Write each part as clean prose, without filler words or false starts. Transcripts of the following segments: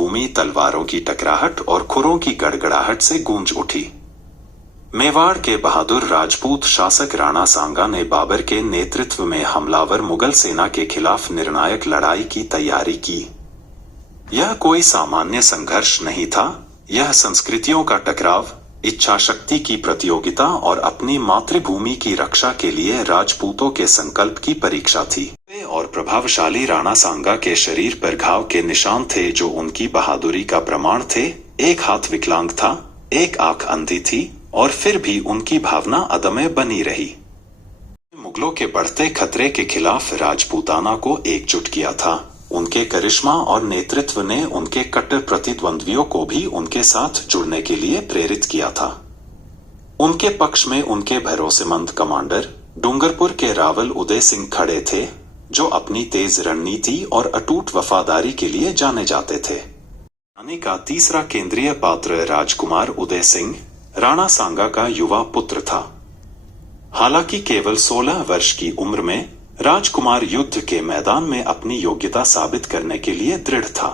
भूमि तलवारों की टकराहट और खुरों की गड़गड़ाहट से गूंज उठी। मेवाड़ के बहादुर राजपूत शासक राणा सांगा ने बाबर के नेतृत्व में हमलावर मुगल सेना के खिलाफ निर्णायक लड़ाई की तैयारी की। यह कोई सामान्य संघर्ष नहीं था, यह संस्कृतियों का टकराव, इच्छा शक्ति की प्रतियोगिता और अपनी मातृभूमि की रक्षा के लिए राजपूतों के संकल्प की परीक्षा थी। और प्रभावशाली राणा सांगा के शरीर पर घाव के निशान थे जो उनकी बहादुरी का प्रमाण थे। एक हाथ विकलांग था, एक आंख अंधी थी और फिर भी उनकी भावना अदम्य बनी रही। मुगलों के बढ़ते खतरे के खिलाफ राजपूताना को एकजुट किया था। उनके करिश्मा और नेतृत्व ने उनके कट्टर प्रतिद्वंद्वियों को भी उनके साथ जुड़ने के लिए प्रेरित किया था। उनके पक्ष में उनके भरोसेमंद कमांडर डूंगरपुर के रावल उदय सिंह खड़े थे, जो अपनी तेज रणनीति और अटूट वफादारी के लिए जाने जाते थे। रानी का तीसरा केंद्रीय पात्र राजकुमार उदय सिंह राणा सांगा का युवा पुत्र था। हालांकि केवल 16 वर्ष की उम्र में राजकुमार युद्ध के मैदान में अपनी योग्यता साबित करने के लिए दृढ़ था।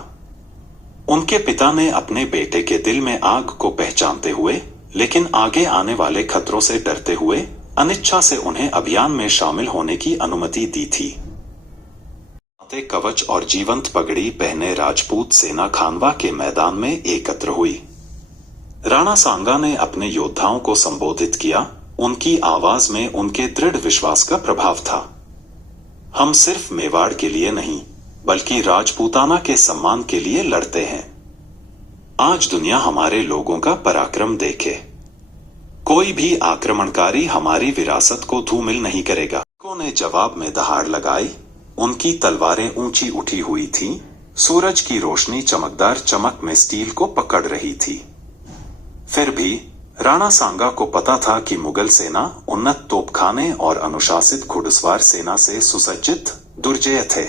उनके पिता ने अपने बेटे के दिल में आग को पहचानते हुए, लेकिन आगे आने वाले खतरों से डरते हुए, अनिच्छा से उन्हें अभियान में शामिल होने की अनुमति दी थी। कवच और जीवंत पगड़ी पहने राजपूत सेना खानवा के मैदान में एकत्र हुई। राणा सांगा ने अपने योद्धाओं को संबोधित किया। उनकी आवाज में उनके दृढ़ विश्वास का प्रभाव था। हम सिर्फ मेवाड़ के लिए नहीं, बल्कि राजपूताना के सम्मान के लिए लड़ते हैं। आज दुनिया हमारे लोगों का पराक्रम देखे। कोई भी आक्रमणकारी हमारी विरासत को धूमिल नहीं करेगा। ने जवाब में दहाड़ लगाई। उनकी तलवारें ऊंची उठी हुई थीं। सूरज की रोशनी चमकदार चमक में स्टील को पकड़ रही थी। फिर भी राणा सांगा को पता था कि मुगल सेना उन्नत तोपखाने और अनुशासित घुड़सवार सेना से सुसज्जित दुर्जय थे।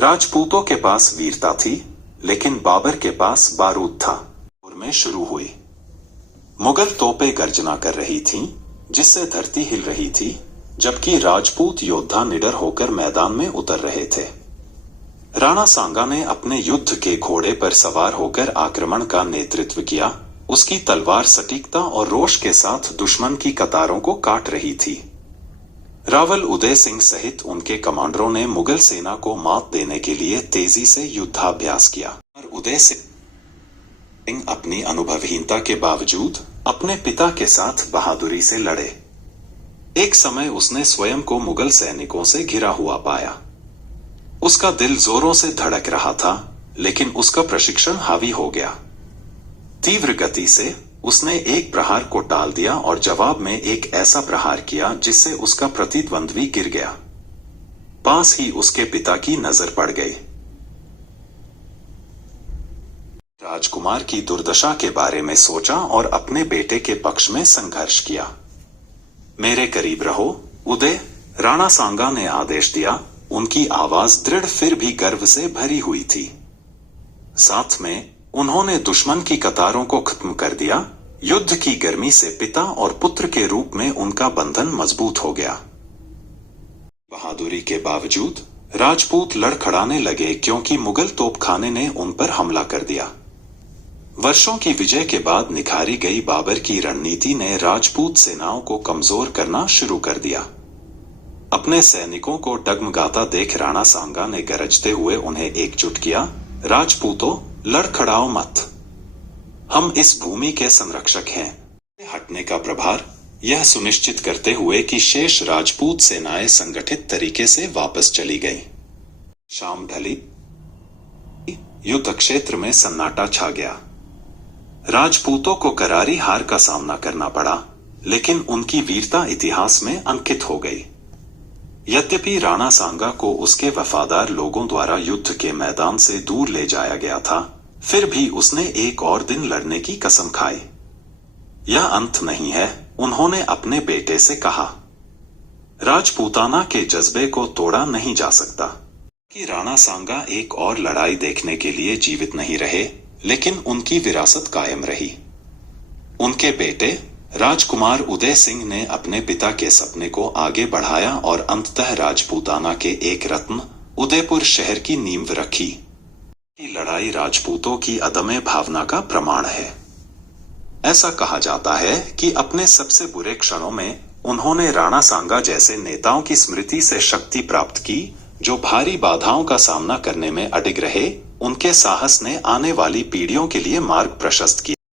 राजपूतों के पास वीरता थी, लेकिन बाबर के पास बारूद था। में शुरू हुई। मुगल तोपें गर्जना कर रही थीं, जिससे धरती हिल रही थी, जबकि राजपूत योद्धा निडर होकर मैदान में उतर रहे थे। राणा सांगा ने अपने युद्ध के घोड़े पर सवार होकर आक्रमण का नेतृत्व किया। उसकी तलवार सटीकता और रोष के साथ दुश्मन की कतारों को काट रही थी। रावल उदय सिंह सहित उनके कमांडरों ने मुगल सेना को मात देने के लिए तेजी से युद्धाभ्यास किया। और उदय सिंह अपनी अनुभवहीनता के बावजूद अपने पिता के साथ बहादुरी से लड़े। एक समय उसने स्वयं को मुगल सैनिकों से घिरा हुआ पाया। उसका दिल जोरों से धड़क रहा था, लेकिन उसका प्रशिक्षण हावी हो गया। तीव्र गति से उसने एक प्रहार को टाल दिया और जवाब में एक ऐसा प्रहार किया जिससे उसका प्रतिद्वंद्वी गिर गया। पास ही उसके पिता की नजर पड़ गई। राजकुमार की दुर्दशा के बारे में सोचा और अपने बेटे के पक्ष में संघर्ष किया। मेरे करीब रहो, उदय, राणा सांगा ने आदेश दिया। उनकी आवाज दृढ़ फिर भी गर्व से भरी हुई थी। साथ में उन्होंने दुश्मन की कतारों को खत्म कर दिया। युद्ध की गर्मी से पिता और पुत्र के रूप में उनका बंधन मजबूत हो गया। बहादुरी के बावजूद राजपूत लड़खड़ाने लगे, क्योंकि मुगल तोपखाने ने उन पर हमला कर दिया। वर्षों की विजय के बाद निखारी गई बाबर की रणनीति ने राजपूत सेनाओं को कमजोर करना शुरू कर दिया। अपने सैनिकों को डगमगाता देख राणा सांगा ने गरजते हुए उन्हें एकजुट किया। राजपूतों, लड़खड़ाओ मत, हम इस भूमि के संरक्षक हैं। हटने का प्रभार, यह सुनिश्चित करते हुए कि शेष राजपूत सेनाएं संगठित तरीके से वापस चली गईं। शाम ढली, युद्ध क्षेत्र में सन्नाटा छा गया। राजपूतों को करारी हार का सामना करना पड़ा, लेकिन उनकी वीरता इतिहास में अंकित हो गई। यद्यपि राणा सांगा को उसके वफादार लोगों द्वारा युद्ध के मैदान से दूर ले जाया गया था, फिर भी उसने एक और दिन लड़ने की कसम खाई। यह अंत नहीं है, उन्होंने अपने बेटे से कहा। राजपूताना के जज्बे को तोड़ा नहीं जा सकता। कि राणा सांगा एक और लड़ाई देखने के लिए जीवित नहीं रहे, लेकिन उनकी विरासत कायम रही। उनके बेटे राजकुमार उदय सिंह ने अपने पिता के सपने को आगे बढ़ाया और अंततः राजपूताना के एक रत्न उदयपुर शहर की नींव रखी। की लड़ाई राजपूतों की अदम्य भावना का प्रमाण है। ऐसा कहा जाता है कि अपने सबसे बुरे क्षणों में उन्होंने राणा सांगा जैसे नेताओं की स्मृति से शक्ति प्राप्त की, जो भारी बाधाओं का सामना करने में अडिग रहे। उनके साहस ने आने वाली पीढ़ियों के लिए मार्ग प्रशस्त किया।